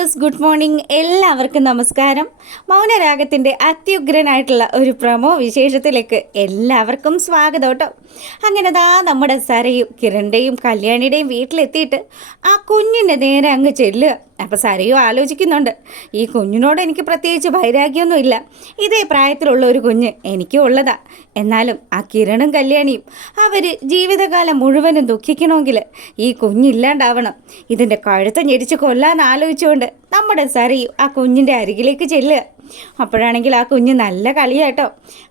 Dears good morning. എല്ലാവർക്കും നമസ്കാരം. മൗനരാഗത്തിന്റെ അത്യുഗ്രനായിട്ടുള്ള ഒരു പ്രമോ വിശേഷത്തിലേക്ക് എല്ലാവർക്കും സ്വാഗതം കേട്ടോ അങ്ങനെ ദാ നമ്മുടെ സരയും കിരണിന്റെയും കല്യാണിയുടെയും വീട്ടിലെത്തിയിട്ട് ആ കുഞ്ഞിന്റെ നേരെ അങ്ങ് ചെല്ലുക. അപ്പോൾ സരയും ആലോചിക്കുന്നുണ്ട്. ഈ കുഞ്ഞിനോട് എനിക്ക് പ്രത്യേകിച്ച് വൈരാഗ്യമൊന്നുമില്ല. ഇതേ പ്രായത്തിലുള്ള ഒരു കുഞ്ഞ് എനിക്കും ഉള്ളതാ. എന്നാലും ആ കിരണും കല്യാണിയും അവർ ജീവിതകാലം മുഴുവനും ദുഃഖിക്കണമെങ്കിൽ ഈ കുഞ്ഞില്ലാണ്ടാവണം. ഇതിന്റെ കഴുത്ത ഞെരിച്ച് കൊല്ലാൻ ആലോചിച്ചുകൊണ്ട് നമ്മുടെ സരയും ആ കുഞ്ഞിന്റെ അരികിലേക്ക് ചെല്ലുക. അപ്പോഴാണെങ്കിൽ ആ കുഞ്ഞ് നല്ല കളിയാട്ടോ.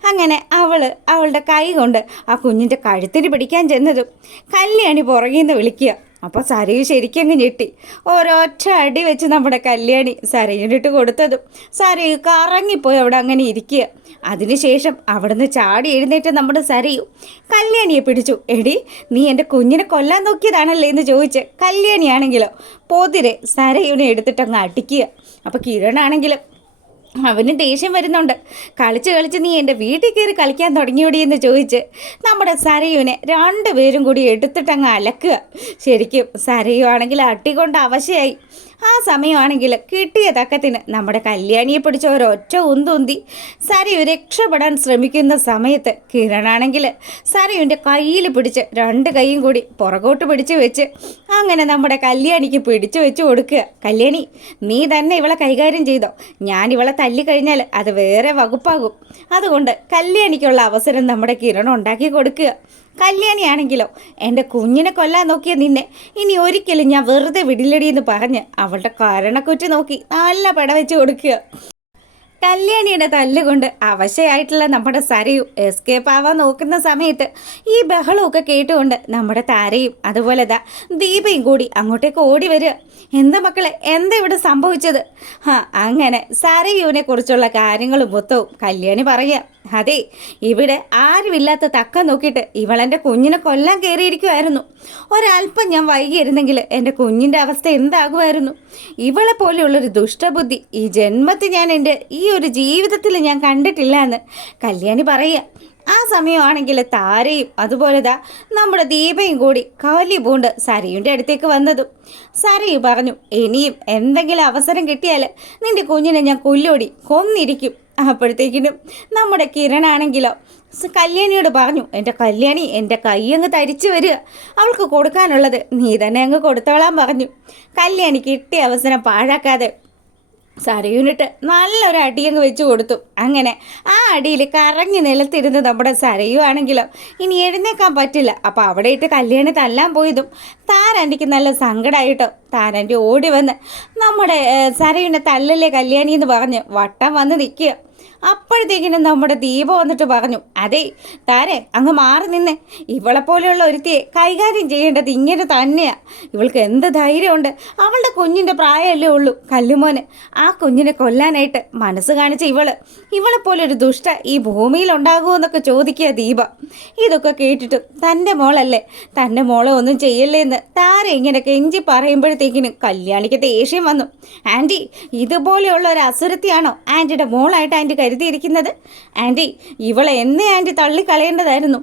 അങ്ങനെ അവൾ അവളുടെ കൈ കൊണ്ട് ആ കുഞ്ഞിന്റെ കഴുത്തിന് പിടിക്കാൻ ചെന്നതും കല്യാണി പുറകിൽ നിന്ന് വിളിക്കുക. അപ്പോൾ സരയു ശരിക്കും അങ്ങ് ഞെട്ടി. ഒരൊറ്റ അടി വെച്ച് നമ്മുടെ കല്യാണി സരയുനിട്ട് കൊടുത്തതും സരയു കറങ്ങിപ്പോയി അവിടെ അങ്ങനെ ഇരിക്കുക. അതിനുശേഷം അവിടുന്ന് ചാടി എഴുന്നേറ്റ് നമ്മുടെ സരയു കല്യാണിയെ പിടിച്ചു. എടി നീ എന്റെ കുഞ്ഞിനെ കൊല്ലാൻ നോക്കിയതാണല്ലേ എന്ന് ചോദിച്ച് കല്യാണിയാണെങ്കിലോ പോതിരെ സരയുനെ എടുത്തിട്ട് അങ്ങ് അടിക്കുക. അപ്പോൾ കിരണാണെങ്കിലും അവന് ദേഷ്യം വരുന്നുണ്ട്. കളിച്ച് കളിച്ച് നീ എന്റെ വീട്ടിൽ കയറി കളിക്കാൻ തുടങ്ങിയോടി എന്ന് ചോദിച്ച് നമ്മുടെ സരയുവിനെ രണ്ടുപേരും കൂടി എടുത്തിട്ടങ്ങ് അലക്കുക. ശരിക്കും സരയു ആണെങ്കിൽ അട്ടികൊണ്ട് അവശയായി. ആ സമയമാണെങ്കിൽ കിട്ടിയ തക്കത്തിന് നമ്മുടെ കല്യാണിയെ പിടിച്ച ഒരൊറ്റ ഉന്തുന്തി സരയു രക്ഷപ്പെടാൻ ശ്രമിക്കുന്ന സമയത്ത് കിരണാണെങ്കിൽ സരയുന്റെ കയ്യിൽ പിടിച്ച് രണ്ട് കൈയും കൂടി പുറകോട്ട് പിടിച്ച് വെച്ച് അങ്ങനെ നമ്മുടെ കല്യാണിക്ക് പിടിച്ചു വെച്ച് കൊടുക്കുക. കല്യാണി നീ തന്നെ ഇവളെ കൈകാര്യം ചെയ്തോ? ഞാൻ ഇവളെ തല്ലിക്കഴിഞ്ഞാൽ അത് വേറെ വകുപ്പാകും. അതുകൊണ്ട് കല്യാണിക്കുള്ള അവസരം നമ്മുടെ കിരണം ഉണ്ടാക്കി കൊടുക്കുക. കല്യാണിയാണെങ്കിലോ? എന്റെ കുഞ്ഞിനെ കൊല്ലാൻ നോക്കിയ നിന്നെ. ഇനി ഒരിക്കലും ഞാൻ വെറുതെ വിടില്ലടി എന്ന് പറഞ്ഞ് അവളുടെ കാരണക്കുറ്റി നോക്കി നല്ല പട വെച്ച് കൊടുക്കുക. കല്യാണിയുടെ തല്ലുകൊണ്ട് അവശയായിട്ടുള്ള നമ്മുടെ സരയും എസ്കേപ്പ് ആവാൻ നോക്കുന്ന സമയത്ത് ഈ ബഹളമൊക്കെ കേട്ടുകൊണ്ട് നമ്മുടെ താരയും അതുപോലെ ദാ ദീപയും കൂടി അങ്ങോട്ടേക്ക് ഓടി വരിക. എന്താ മക്കളെ എന്താ ഇവിടെ സംഭവിച്ചത്? ആ അങ്ങനെ സരയുവിനെ കുറിച്ചുള്ള കാര്യങ്ങളും മൊത്തവും കല്യാണി പറയുക. അതെ ഇവിടെ ആരുമില്ലാത്ത തക്ക നോക്കിയിട്ട് ഇവളെന്റെ കുഞ്ഞിനെ കൊല്ലാൻ കയറിയിരിക്കുമായിരുന്നു ഒരല്പം ഞാൻ വൈകിയിരുന്നെങ്കിൽ എന്റെ കുഞ്ഞിന്റെ അവസ്ഥ എന്താകുമായിരുന്നു? ഇവളെ പോലെയുള്ളൊരു ദുഷ്ടബുദ്ധി ഈ ജന്മത്തിൽ ഞാൻ എന്റെ ഈ ഒരു ജീവിതത്തിൽ ഞാൻ കണ്ടിട്ടില്ല എന്ന് കല്യാണി പറയുക. ആ സമയമാണെങ്കിൽ താരയും അതുപോലെ ദാ നമ്മുടെ ദീപയും കൂടി കവലി പൂണ്ട് സരയുടെ അടുത്തേക്ക് വന്നതും. സരയു പറഞ്ഞു ഇനിയും എന്തെങ്കിലും അവസരം കിട്ടിയാൽ നിന്റെ കുഞ്ഞിനെ ഞാൻ കൊല്ലോടി കൊന്നിരിക്കും. അപ്പോഴത്തേക്കിനും നമ്മുടെ കിരണാണെങ്കിലോ കല്യാണിയോട് പറഞ്ഞു എന്റെ കല്യാണി എന്റെ കൈ അങ്ങ് തരിച്ചു വരിക. അവൾക്ക് കൊടുക്കാനുള്ളത് നീ തന്നെ അങ്ങ് കൊടുത്തോളാൻ പറഞ്ഞു. കല്യാണി കിട്ടിയ അവസരം പാഴാക്കാതെ സരയുനിട്ട് നല്ലൊരു അടിയങ്ങ് വെച്ച് കൊടുത്തു. അങ്ങനെ ആ അടിയിൽ കറങ്ങി നിലത്തിരുന്ന് നമ്മുടെ സരയു ആണെങ്കിലോ ഇനി എഴുന്നേക്കാൻ പറ്റില്ല. അപ്പോൾ അവിടെ ഇട്ട് കല്യാണി തല്ലാൻ പോയതും താരാന്റിക്ക് നല്ല സങ്കടമായിട്ടോ താരാന്റി ഓടി വന്ന് നമ്മുടെ സരയുനെ തല്ലല്ലേ കല്യാണി എന്ന് പറഞ്ഞ് വട്ടം വന്ന് നിൽക്കുക. അപ്പോഴത്തേക്കിനും നമ്മുടെ ദീപ വന്നിട്ട് പറഞ്ഞു അതെ താരെ അങ്ങ് മാറി നിന്നെ. ഇവളെ പോലെയുള്ള ഒരുത്തിയെ കൈകാര്യം ചെയ്യേണ്ടത് ഇങ്ങനെ തന്നെയാണ് ഇവൾക്ക് എന്ത് ധൈര്യമുണ്ട്? അവളുടെ കുഞ്ഞിന്റെ പ്രായമല്ലേ ഉള്ളൂ കല്ലുമോന്. ആ കുഞ്ഞിനെ കൊല്ലാനായിട്ട് മനസ്സ് കാണിച്ച ഇവൾ ഇവളെ പോലെ ഒരു ദുഷ്ട ഈ ഭൂമിയിൽ ഉണ്ടാകുമോ എന്നൊക്കെ ചോദിക്കുക ദീപ. ഇതൊക്കെ കേട്ടിട്ടും തന്റെ മോളല്ലേ തന്റെ മോളെ ഒന്നും ചെയ്യല്ലേ എന്ന് താര ഇങ്ങനെ കെഞ്ചി പറയുമ്പോഴത്തേക്കിനും കല്യാണിക്ക് ദേഷ്യം വന്നു. ആന്റി ഇതുപോലെയുള്ള ഒരു അസുരത്തിയാണോ ആന്റിയുടെ മോളായിട്ട് ആന്റി കരുതിയിരിക്കുന്നത്. ആന്റി ഇവളെ എന്നേ ആന്റി തള്ളിക്കളയേണ്ടതായിരുന്നു.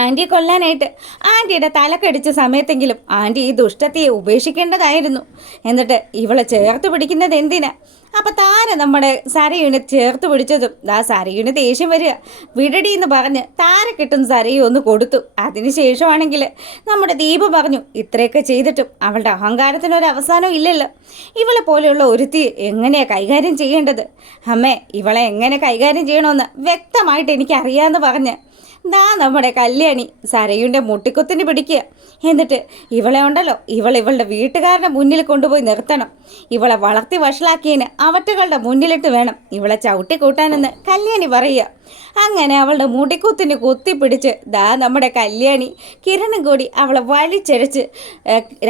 ആന്റിയെ കൊല്ലാനായിട്ട് ആന്റിയുടെ തലക്കടിച്ച സമയത്തെങ്കിലും ആന്റി ഈ ദുഷ്ടത്തിയെ ഉപേക്ഷിക്കേണ്ടതായിരുന്നു. എന്നിട്ട് ഇവളെ ചേർത്ത് പിടിക്കുന്നത് എന്തിനാ? അപ്പം താനെ നമ്മുടെ സരയുനെ ചേർത്ത് പിടിച്ചതും. ദാ സരയുന് ദേഷ്യം വരിക. വിടടി എന്ന് പറഞ്ഞ് താരെ കിട്ടുന്ന സരയും ഒന്ന് കൊടുത്തു. അതിനുശേഷമാണെങ്കിൽ നമ്മുടെ ദീപ പറഞ്ഞു ഇത്രയൊക്കെ ചെയ്തിട്ടും അവളുടെ അഹങ്കാരത്തിനൊരു അവസാനം ഇല്ലല്ലോ. ഇവളെ പോലെയുള്ള ഒരുത്തി എങ്ങനെയാണ് കൈകാര്യം ചെയ്യേണ്ടത്? അമ്മേ ഇവളെ എങ്ങനെ കൈകാര്യം ചെയ്യണമെന്ന് വ്യക്തമായിട്ട് എനിക്കറിയാമെന്ന് പറഞ്ഞ് ദാ നമ്മുടെ കല്യാണി സരയുടെ മുട്ടിക്കുത്തിന് പിടിക്കുക. എന്നിട്ട് ഇവളെ ഉണ്ടല്ലോ ഇവൾ ഇവളുടെ വീട്ടുകാരുടെ മുന്നിൽ കൊണ്ടുപോയി നിർത്തണം. ഇവളെ വളർത്തി വഷളാക്കിയതിന് അവറ്റകളുടെ മുന്നിലിട്ട് വേണം ഇവളെ ചവിട്ടി കൂട്ടാനെന്ന് കല്യാണി പറയുക. അങ്ങനെ അവളുടെ മുടിക്കുത്തിന് കുത്തിപ്പിടിച്ച് ദാ നമ്മുടെ കല്യാണി കിരണും കൂടി അവളെ വലിച്ചഴച്ച്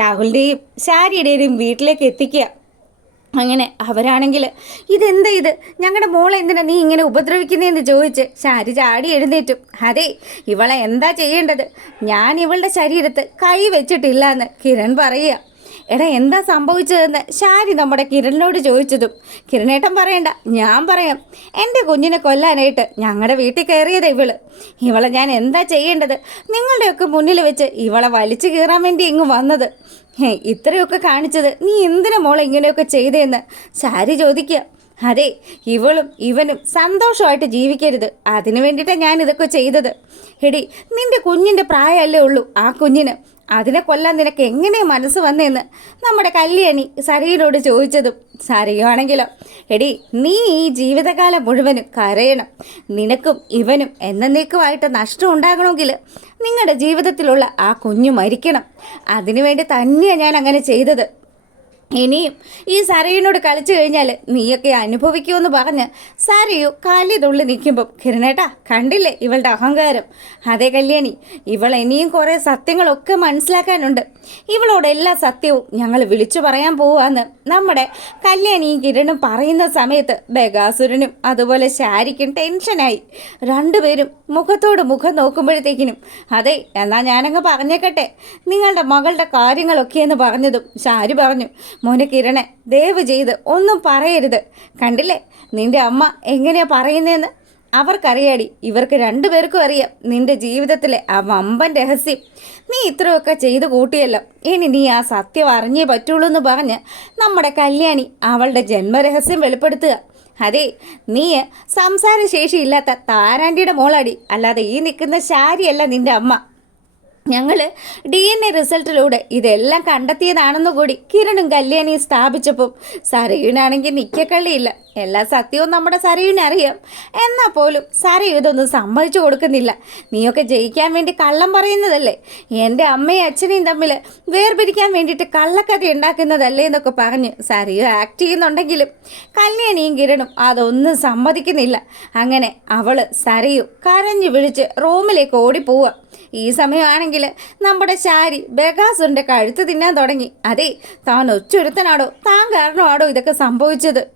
രാഹുലിന്റെയും ശാരിയുടെയും വീട്ടിലേക്ക് എത്തിക്കുക. അങ്ങനെ അവരാണെങ്കിൽ ഇതെന്താ ഇത്? ഞങ്ങളുടെ മോളെ എന്തിനാ നീ ഇങ്ങനെ ഉപദ്രവിക്കുന്നതെന്ന് ചോദിച്ച് ശാരി ചാടി എഴുന്നേറ്റും. അതെ ഇവളെ എന്താ ചെയ്യേണ്ടത്? ഞാൻ ഇവളുടെ ശരീരത്ത് കൈ വെച്ചിട്ടില്ല എന്ന് കിരൺ പറയുക. എടാ എന്താ സംഭവിച്ചതെന്ന് ശാരി നമ്മുടെ കിരണിനോട് ചോദിച്ചതും. കിരണേട്ടൻ പറയണ്ട ഞാൻ പറയാം. എന്റെ കുഞ്ഞിനെ കൊല്ലാനായിട്ട് ഞങ്ങളുടെ വീട്ടിൽ കയറിയത് ഇവൾ. ഇവളെ ഞാൻ എന്താ ചെയ്യേണ്ടത്? നിങ്ങളുടെയൊക്കെ മുന്നിൽ വെച്ച് ഇവളെ വലിച്ചു കീറാൻ വേണ്ടി ഇങ്ങ് വന്നത്. ഇത്രയൊക്കെ കാണിച്ചത് നീ എന്തിനാ മോളെ ഇങ്ങനെയൊക്കെ ചെയ്തതെന്ന് ശാരി ചോദിക്കുക അതെ ഇവളും ഇവനും സന്തോഷമായിട്ട് ജീവിക്കരുത്. അതിനു വേണ്ടിയിട്ടാണ് ഞാൻ ഇതൊക്കെ ചെയ്തത്. എടി നിന്റെ കുഞ്ഞിന്റെ പ്രായമല്ലേ ഉള്ളൂ ആ കുഞ്ഞിന്. അതിനെ കൊല്ലാൻ നിനക്ക് എങ്ങനെ മനസ്സ് വന്നേന്ന്? നമ്മുടെ കല്യാണി സരയിനോട് ചോദിച്ചതും സരയുവാണെങ്കിലോ എടി നീ ഈ ജീവിതകാലം മുഴുവനും കരയണം. നിനക്കും ഇവനും എന്നേക്കുമായിട്ട് നഷ്ടം ഉണ്ടാകണമെങ്കിൽ നിങ്ങളുടെ ജീവിതത്തിലുള്ള ആ കുഞ്ഞു മരിക്കണം. അതിനുവേണ്ടി തന്നെയാണ് ഞാൻ അങ്ങനെ ചെയ്തത്. ഇനിയും ഈ സരയുനോട് കളിച്ചു കഴിഞ്ഞാൽ നീയൊക്കെ അനുഭവിക്കുമെന്ന് പറഞ്ഞ് സരയു കാലി തുള്ളി നിൽക്കുമ്പം കിരണേട്ടാ കണ്ടില്ലേ ഇവളുടെ അഹങ്കാരം? അതേ കല്യാണി ഇവൾ ഇനിയും കുറേ സത്യങ്ങളൊക്കെ മനസ്സിലാക്കാനുണ്ട്. ഇവളോട് എല്ലാ സത്യവും ഞങ്ങൾ വിളിച്ചു പറയാൻ പോവാന്ന് നമ്മുടെ കല്യാണിയും കിരണും പറയുന്ന സമയത്ത് ബഗാസുരനും അതുപോലെ ശാരിക്കും ടെൻഷനായി. രണ്ടുപേരും മുഖത്തോട് മുഖം നോക്കുമ്പോഴത്തേക്കിനും അതെ എന്നാ ഞാനങ്ങ് പറഞ്ഞേക്കട്ടെ. നിങ്ങളുടെ മകളുടെ കാര്യങ്ങളൊക്കെയെന്ന് പറഞ്ഞതും ശാരി പറഞ്ഞു മോനെ കിരണെ ദയവ് ചെയ്ത് ഒന്നും പറയരുത്. കണ്ടില്ലേ? നിന്റെ അമ്മ എങ്ങനെയാ പറയുന്നതെന്ന് അവർക്കറിയാടി ഇവർക്ക് രണ്ടുപേർക്കും അറിയാം നിന്റെ ജീവിതത്തിലെ ആ വമ്പൻ രഹസ്യം. നീ ഇത്രയൊക്കെ ചെയ്തു കൂട്ടിയല്ലോ. ഇനി നീ ആ സത്യം അറിഞ്ഞേ പറ്റുള്ളൂ എന്ന് പറഞ്ഞ് നമ്മുടെ കല്യാണി അവളുടെ ജന്മരഹസ്യം വെളിപ്പെടുത്തുക. അതെ നീ സംസാരശേഷിയില്ലാത്ത താരാണ്ടിയുടെ മോളാടി. അല്ലാതെ ഈ നിൽക്കുന്ന ശാരിയല്ല നിന്റെ അമ്മ. ഞങ്ങൾ ഡി എൻ എ റിസൾട്ടിലൂടെ ഇതെല്ലാം കണ്ടെത്തിയതാണെന്ന് കൂടി കിരണും കല്യാണിയും സ്ഥാപിച്ചപ്പം സരയുനാണെങ്കിൽ നിൽക്കക്കള്ളിയില്ല എല്ലാ സത്യവും നമ്മുടെ സരയുവിനെ അറിയാം. എന്നാൽ പോലും സരയു ഇതൊന്നും സമ്മതിച്ചു കൊടുക്കുന്നില്ല. നീയൊക്കെ ജയിക്കാൻ വേണ്ടി കള്ളം പറയുന്നതല്ലേ? എന്റെ അമ്മയും അച്ഛനെയും തമ്മിൽ വേർപിരിക്കാൻ വേണ്ടിയിട്ട് കള്ളക്കഥ ഉണ്ടാക്കുന്നതല്ലേ എന്നൊക്കെ പറഞ്ഞ് സരയു ആക്ട് ചെയ്യുന്നുണ്ടെങ്കിലും കല്യാണിയും കിരണും അതൊന്നും സമ്മതിക്കുന്നില്ല. അങ്ങനെ അവൾ സരയു കരഞ്ഞു വിളിച്ച് റൂമിലേക്ക് ഓടിപ്പോവുക. ഈ സമയമാണെങ്കിൽ നമ്മുടെ ശാരി ബഗാസുറിന്റെ കഴുത്ത് തിന്നാൻ തുടങ്ങി. അതെ താൻ ഒച്ചൊരുത്തനാടോ താൻ കാരണമാടോ ഇതൊക്കെ സംഭവിച്ചത്?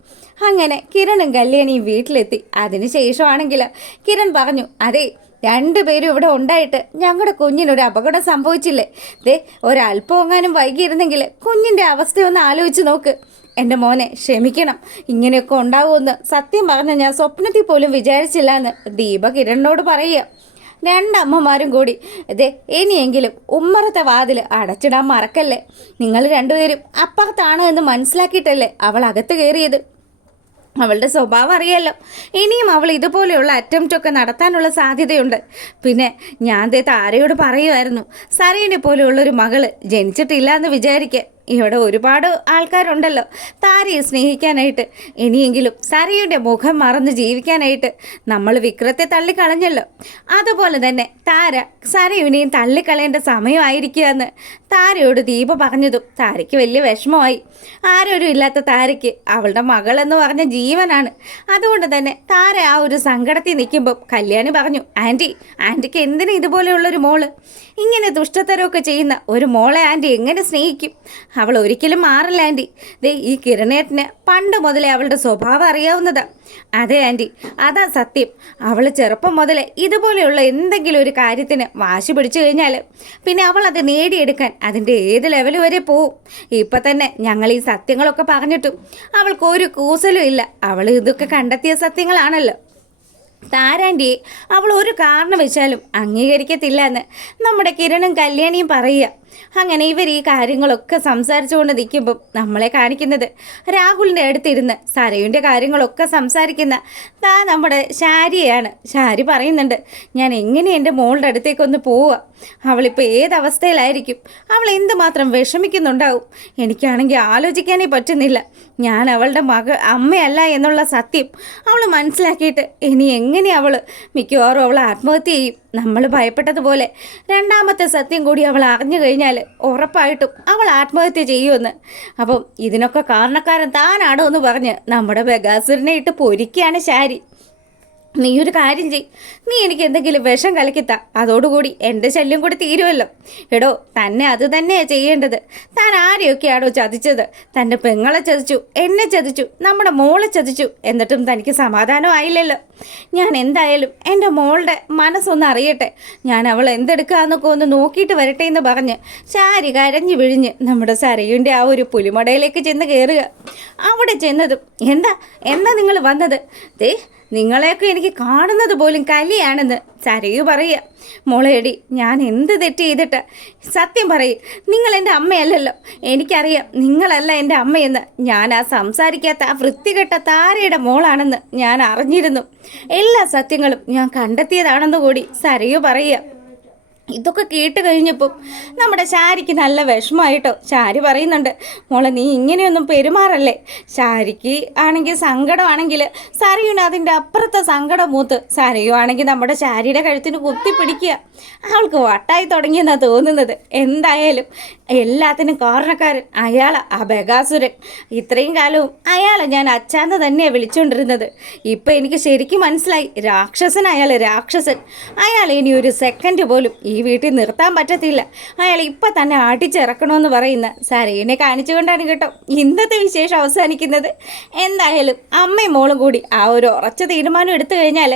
അങ്ങനെ കിരണും കല്യാണിയും വീട്ടിലെത്തി. അതിനുശേഷമാണെങ്കിൽ കിരൺ പറഞ്ഞു അതെ രണ്ടുപേരും ഇവിടെ ഉണ്ടായിട്ട് ഞങ്ങളുടെ കുഞ്ഞിനൊരു അപകടം സംഭവിച്ചില്ലേ? ദേ ഒരല്പം എങ്ങാനും വൈകിയിരുന്നെങ്കിൽ കുഞ്ഞിന്റെ അവസ്ഥയൊന്ന് ആലോചിച്ച് നോക്ക്. എന്റെ മോനെ ക്ഷമിക്കണം. ഇങ്ങനെയൊക്കെ ഉണ്ടാവുമെന്ന് സത്യം പറഞ്ഞ ഞാൻ സ്വപ്നത്തിൽ പോലും വിചാരിച്ചില്ല എന്ന് ദീപ കിരണിനോട് പറയുക. രണ്ടമ്മമാരും കൂടി. ഇതേ ഇനിയെങ്കിലും ഉമ്മറത്തെ വാതിൽ അടച്ചിടാൻ മറക്കല്ലേ? നിങ്ങൾ രണ്ടുപേരും അപ്പുറത്താണ് എന്ന് മനസ്സിലാക്കിയിട്ടല്ലേ അവൾ അകത്ത് കയറിയത്? അവളുടെ സ്വഭാവം അറിയാലോ. ഇനിയും അവൾ ഇതുപോലെയുള്ള അറ്റംപ്റ്റ് ഒക്കെ നടത്താനുള്ള സാധ്യതയുണ്ട്. പിന്നെ ഞാൻ ദേ താരയോട് പറയുമായിരുന്നു സരയിനെ പോലെയുള്ളൊരു മകൾ ജനിച്ചിട്ടില്ല എന്ന് വിചാരിക്കുക ഇവിടെ ഒരുപാട് ആൾക്കാരുണ്ടല്ലോ. താരയെ സ്നേഹിക്കാനായിട്ട് ഇനിയെങ്കിലും സരയുടെ മുഖം മറന്ന് ജീവിക്കാനായിട്ട് നമ്മൾ വിക്രത്തെ തള്ളിക്കളഞ്ഞല്ലോ. അതുപോലെ തന്നെ താര സരയുവിനെയും തള്ളിക്കളയേണ്ട സമയമായിരിക്കുക എന്ന് താരയോട് ദീപ പറഞ്ഞതും താരയ്ക്ക് വലിയ വിഷമമായി. ആരോരും ഇല്ലാത്ത താരയ്ക്ക് അവളുടെ മകളെന്ന് പറഞ്ഞ ജീവനാണ്. അതുകൊണ്ട് തന്നെ താര ആ ഒരു സങ്കടത്തിൽ നിൽക്കുമ്പോൾ കല്യാണി പറഞ്ഞു ആന്റി ആന്റിക്ക് എന്തിനു ഇതുപോലെയുള്ളൊരു മോൾ? ഇങ്ങനെ ദുഷ്ടത്തരമൊക്കെ ചെയ്യുന്ന ഒരു മോളെ ആന്റി എങ്ങനെ സ്നേഹിക്കും? അവൾ ഒരിക്കലും മാറില്ല ആന്റി ദേ ഈ കിരണേട്ടന് പണ്ട് മുതലേ അവളുടെ സ്വഭാവം അറിയാവുന്നതാണ് അതെ ആന്റി അതാ സത്യം. അവൾ ചെറുപ്പം മുതലേ ഇതുപോലെയുള്ള എന്തെങ്കിലും ഒരു കാര്യത്തിന് വാശി പിടിച്ചു കഴിഞ്ഞാൽ പിന്നെ അവൾ അത് നേടിയെടുക്കാൻ അതിന്റെ ഏത് ലെവൽ വരെ പോവും. ഇപ്പം തന്നെ ഞങ്ങൾ ഈ സത്യങ്ങളൊക്കെ പറഞ്ഞിട്ടും അവൾക്ക് ഒരു കൂസലും ഇല്ല. അവൾ ഇതൊക്കെ കണ്ടെത്തിയ സത്യങ്ങളാണല്ലോ. താരാന്റിയെ അവൾ ഒരു കാരണവശാലും അംഗീകരിക്കത്തില്ല എന്ന് നമ്മുടെ കിരണും കല്യാണിയും പറയുക. അങ്ങനെ ഇവർ ഈ കാര്യങ്ങളൊക്കെ സംസാരിച്ചുകൊണ്ട് നിൽക്കുമ്പം നമ്മളെ കാണിക്കുന്നത്. രാഹുലിന്റെ അടുത്തിരുന്ന് സരയുന്റെ കാര്യങ്ങളൊക്കെ സംസാരിക്കുന്ന താ നമ്മുടെ ശാരിയാണ് ശാരി പറയുന്നുണ്ട് ഞാൻ എങ്ങനെ എന്റെ മോളുടെ അടുത്തേക്കൊന്ന് പോവുക? അവളിപ്പോൾ ഏതവസ്ഥയിലായിരിക്കും? അവൾ എന്തുമാത്രം വിഷമിക്കുന്നുണ്ടാവും? എനിക്കാണെങ്കിൽ ആലോചിക്കാനേ പറ്റുന്നില്ല. ഞാൻ അവളുടെ മക അമ്മയല്ല എന്നുള്ള സത്യം അവൾ മനസ്സിലാക്കിയിട്ട് ഇനി എങ്ങനെ അവൾ മിക്കവാറും അവൾ ആത്മഹത്യ ചെയ്യും? നമ്മൾ ഭയപ്പെട്ടതുപോലെ രണ്ടാമത്തെ സത്യം കൂടി അവൾ അറിഞ്ഞു കഴിഞ്ഞാൽ ഉറപ്പായിട്ടും അവൾ ആത്മഹത്യ ചെയ്യുമെന്ന്. അപ്പം ഇതിനൊക്കെ കാരണക്കാരൻ താനാണോ എന്ന് പറഞ്ഞ് നമ്മുടെ ബഗാസുരനെ ഇട്ട് പൊരിക്കുകയാണ് ശാരി. നീ ഒരു കാര്യം ചെയ്. നീ എനിക്ക് എന്തെങ്കിലും വിഷം കലക്കിത്ത. അതോടുകൂടി എന്റെ ശല്യം കൂടി തീരുമല്ലോ എടോ തന്നെ അത് തന്നെയാണ് ചെയ്യേണ്ടത്. താൻ ആരെയൊക്കെയാണോ ചതിച്ചത്? തന്റെ പെങ്ങളെ ചതിച്ചു എന്നെ ചതിച്ചു നമ്മുടെ മോളെ ചതിച്ചു. എന്നിട്ടും തനിക്ക് സമാധാനം ആയില്ലല്ലോ. ഞാൻ എന്തായാലും എന്റെ മോളുടെ മനസ്സൊന്ന് അറിയട്ടെ. ഞാൻ അവൾ എന്തെടുക്കാന്നൊക്കെ ഒന്ന് നോക്കിയിട്ട് വരട്ടെ എന്ന് പറഞ്ഞ് ചാരി കരഞ്ഞു വിഴിഞ്ഞ് നമ്മുടെ സരയുന്റെ ആ ഒരു പുലിമടയിലേക്ക് ചെന്ന് കയറുക അവിടെ ചെന്നതും എന്താ? എന്നാ നിങ്ങൾ വന്നത്? ദേ നിങ്ങളെയൊക്കെ എനിക്ക് കാണുന്നത് പോലും കലിയാണെന്ന് സരയു പറയുക. മോളേടി ഞാൻ എന്ത് തെറ്റ് ചെയ്തിട്ട്? സത്യം പറയും നിങ്ങൾ എന്റെ അമ്മയല്ലല്ലോ. എനിക്കറിയാം നിങ്ങളല്ല എന്റെ അമ്മയെന്ന്. ഞാൻ ആ സംസാരിക്കാത്ത ആ വൃത്തികെട്ട താരയുടെ മോളാണെന്ന് ഞാൻ അറിഞ്ഞിരുന്നു. എല്ലാ സത്യങ്ങളും ഞാൻ കണ്ടെത്തിയതാണെന്ന് കൂടി സരയു പറയുക. ഇതൊക്കെ കേട്ട് കഴിഞ്ഞപ്പം നമ്മുടെ ശാരിക്ക് നല്ല വിഷമമായിട്ടോ ശാരി പറയുന്നുണ്ട് മോളെ നീ ഇങ്ങനെയൊന്നും പെരുമാറല്ലേ? ശാരിക്ക് ആണെങ്കിൽ സങ്കടമാണെങ്കിൽ സാരിയുണ്ട് അതിന്റെ അപ്പുറത്തെ സങ്കടം മൂത്ത് സരയു ആണെങ്കിൽ നമ്മുടെ ശാരിയുടെ കഴുത്തിന് കുത്തിപ്പിടിക്കുക അവൾക്ക് വട്ടായി തുടങ്ങിയെന്നാണ് തോന്നുന്നത്. എന്തായാലും എല്ലാത്തിനും കാരണക്കാരൻ അയാളാ ആ ബഗാസുരൻ. ഇത്രയും കാലവും അയാളെ ഞാൻ അച്ചാന്ന് തന്നെയാണ് വിളിച്ചുകൊണ്ടിരുന്നത് ഇപ്പം എനിക്ക് ശരിക്കും മനസ്സിലായി രാക്ഷസൻ അയാൾ രാക്ഷസൻ. അയാൾ ഇനി ഒരു സെക്കൻഡ് പോലും വീട്ടിൽ നിർത്താൻ പറ്റത്തില്ല. അയാൾ ഇപ്പം തന്നെ അടിച്ചിറക്കണമെന്ന് പറയുന്ന സരയിനെ കാണിച്ചുകൊണ്ടാണ് കേട്ടോ ഇന്നത്തെ വിശേഷം അവസാനിക്കുന്നത്. എന്തായാലും അമ്മയും മോളും കൂടി ആ ഒരു ഉറച്ച തീരുമാനം എടുത്തു കഴിഞ്ഞാൽ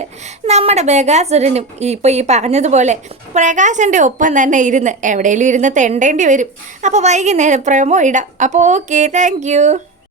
നമ്മുടെ ബഗാസുരനും ഇപ്പോൾ ഈ പറഞ്ഞതുപോലെ പ്രകാശന്റെ ഒപ്പം തന്നെ ഇരുന്ന് എവിടെയെങ്കിലും ഇരുന്ന് തെണ്ടേണ്ടി വരും. അപ്പോൾ വൈകുന്നേരം പ്രമോ ഇടാം. അപ്പോൾ ഓക്കെ താങ്ക്